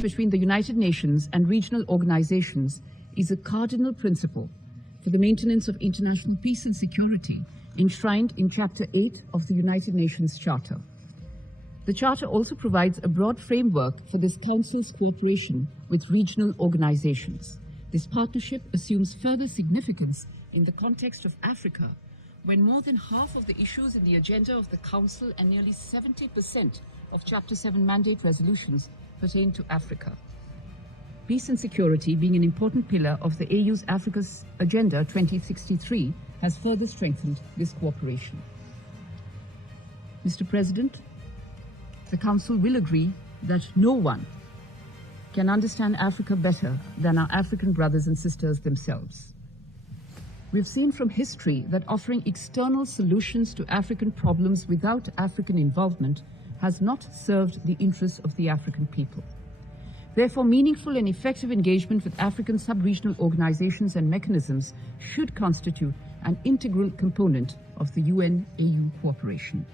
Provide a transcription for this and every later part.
Cooperation between the United Nations and regional organizations is a cardinal principle for the maintenance of international peace and security enshrined in Chapter 8 of the United Nations Charter. The Charter also provides a broad framework for this Council's cooperation with regional organizations. This partnership assumes further significance in the context of Africa, when more than half of the issues in the agenda of the Council and nearly 70% of Chapter 7 mandate resolutions pertain to Africa. Peace and security, being an important pillar of the AU's Africa's Agenda 2063, has further strengthened this cooperation. Mr. President, the Council will agree that no one can understand Africa better than our African brothers and sisters themselves. We've seen from history that offering external solutions to African problems without African involvement has not served the interests of the African people. Therefore, meaningful and effective engagement with African sub-regional organizations and mechanisms should constitute an integral component of the UN-AU cooperation.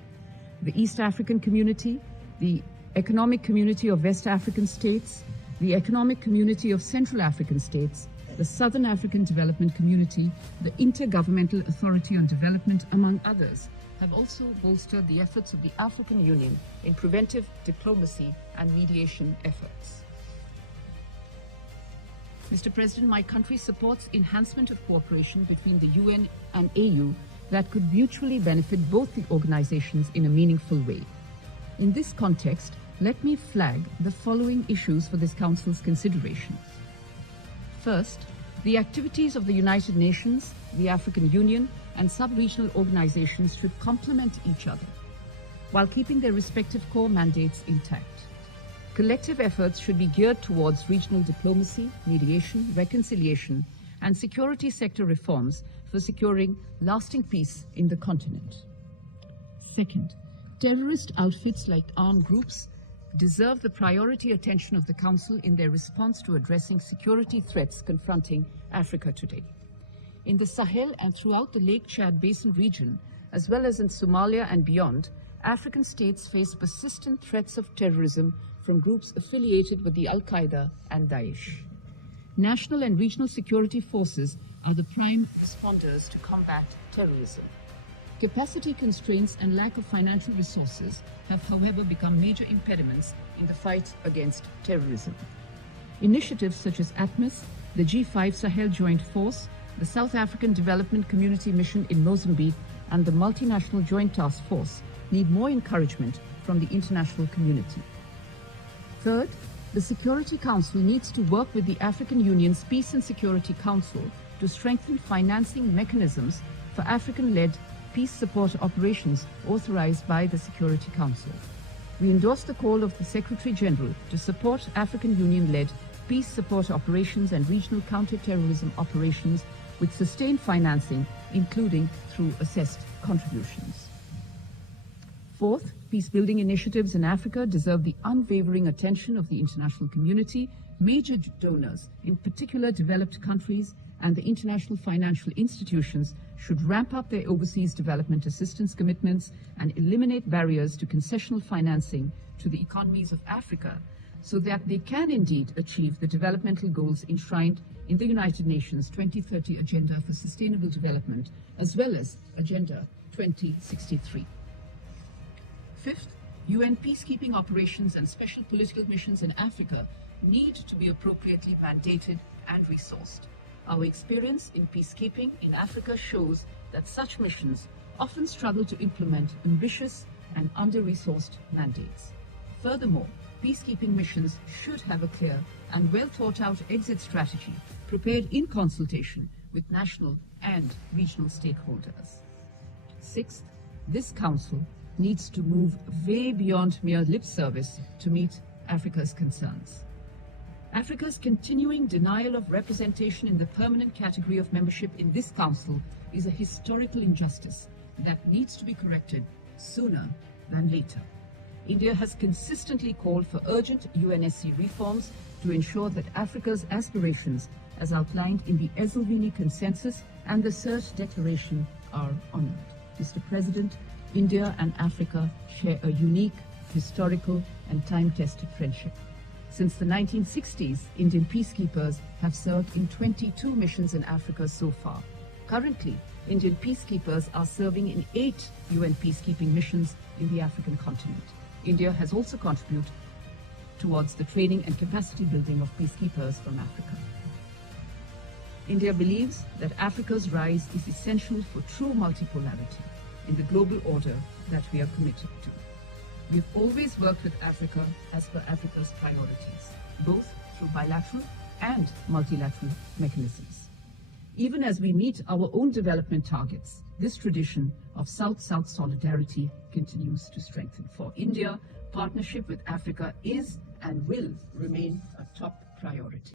The East African Community, the Economic Community of West African States, the Economic Community of Central African States, the Southern African Development Community, the Intergovernmental Authority on Development, among others, have also bolstered the efforts of the African Union in preventive diplomacy and mediation efforts. Mr. President, my country supports enhancement of cooperation between the UN and AU that could mutually benefit both the organizations in a meaningful way. In this context, let me flag the following issues for this Council's consideration. First, the activities of the United Nations, the African Union, and sub-regional organizations should complement each other while keeping their respective core mandates intact. Collective efforts should be geared towards regional diplomacy, mediation, reconciliation, and security sector reforms for securing lasting peace in the continent. Second, terrorist outfits like armed groups deserve the priority attention of the Council in their response to addressing security threats confronting Africa today. In the Sahel and throughout the Lake Chad Basin region, as well as in Somalia and beyond, African states face persistent threats of terrorism from groups affiliated with the Al-Qaeda and Daesh. National and regional security forces are the prime responders to combat terrorism. Capacity constraints and lack of financial resources have, however, become major impediments in the fight against terrorism. Initiatives such as ATMIS, the G5 Sahel Joint Force, the South African Development Community Mission in Mozambique, and the Multinational Joint Task Force need more encouragement from the international community. Third, the Security Council needs to work with the African Union's Peace and Security Council to strengthen financing mechanisms for African-led peace support operations authorized by the Security Council. We endorse the call of the Secretary General to support African Union-led peace support operations and regional counter-terrorism operations with sustained financing, including through assessed contributions. Fourth, peace-building initiatives in Africa deserve the unwavering attention of the international community, major donors, in particular developed countries, and the international financial institutions should ramp up their overseas development assistance commitments and eliminate barriers to concessional financing to the economies of Africa so that they can indeed achieve the developmental goals enshrined in the United Nations 2030 Agenda for Sustainable Development, as well as Agenda 2063. Fifth, UN peacekeeping operations and special political missions in Africa need to be appropriately mandated and resourced. Our experience in peacekeeping in Africa shows that such missions often struggle to implement ambitious and under-resourced mandates. Furthermore, peacekeeping missions should have a clear and well-thought-out exit strategy prepared in consultation with national and regional stakeholders. Sixth, this Council needs to move way beyond mere lip service to meet Africa's concerns. Africa's continuing denial of representation in the permanent category of membership in this Council is a historical injustice that needs to be corrected sooner than later. India has consistently called for urgent UNSC reforms to ensure that Africa's aspirations, as outlined in the Esselvini Consensus and the CERT Declaration, are honored. Mr. President, India and Africa share a unique, historical and time-tested friendship. Since the 1960s, Indian peacekeepers have served in 22 missions in Africa so far. Currently, Indian peacekeepers are serving in 8 UN peacekeeping missions in the African continent. India has also contributed towards the training and capacity building of peacekeepers from Africa. India believes that Africa's rise is essential for true multipolarity in the global order that we are committed to. We've always worked with Africa as per Africa's priorities, both through bilateral and multilateral mechanisms. Even as we meet our own development targets, this tradition of South-South solidarity continues to strengthen. For India, partnership with Africa is and will remain a top priority.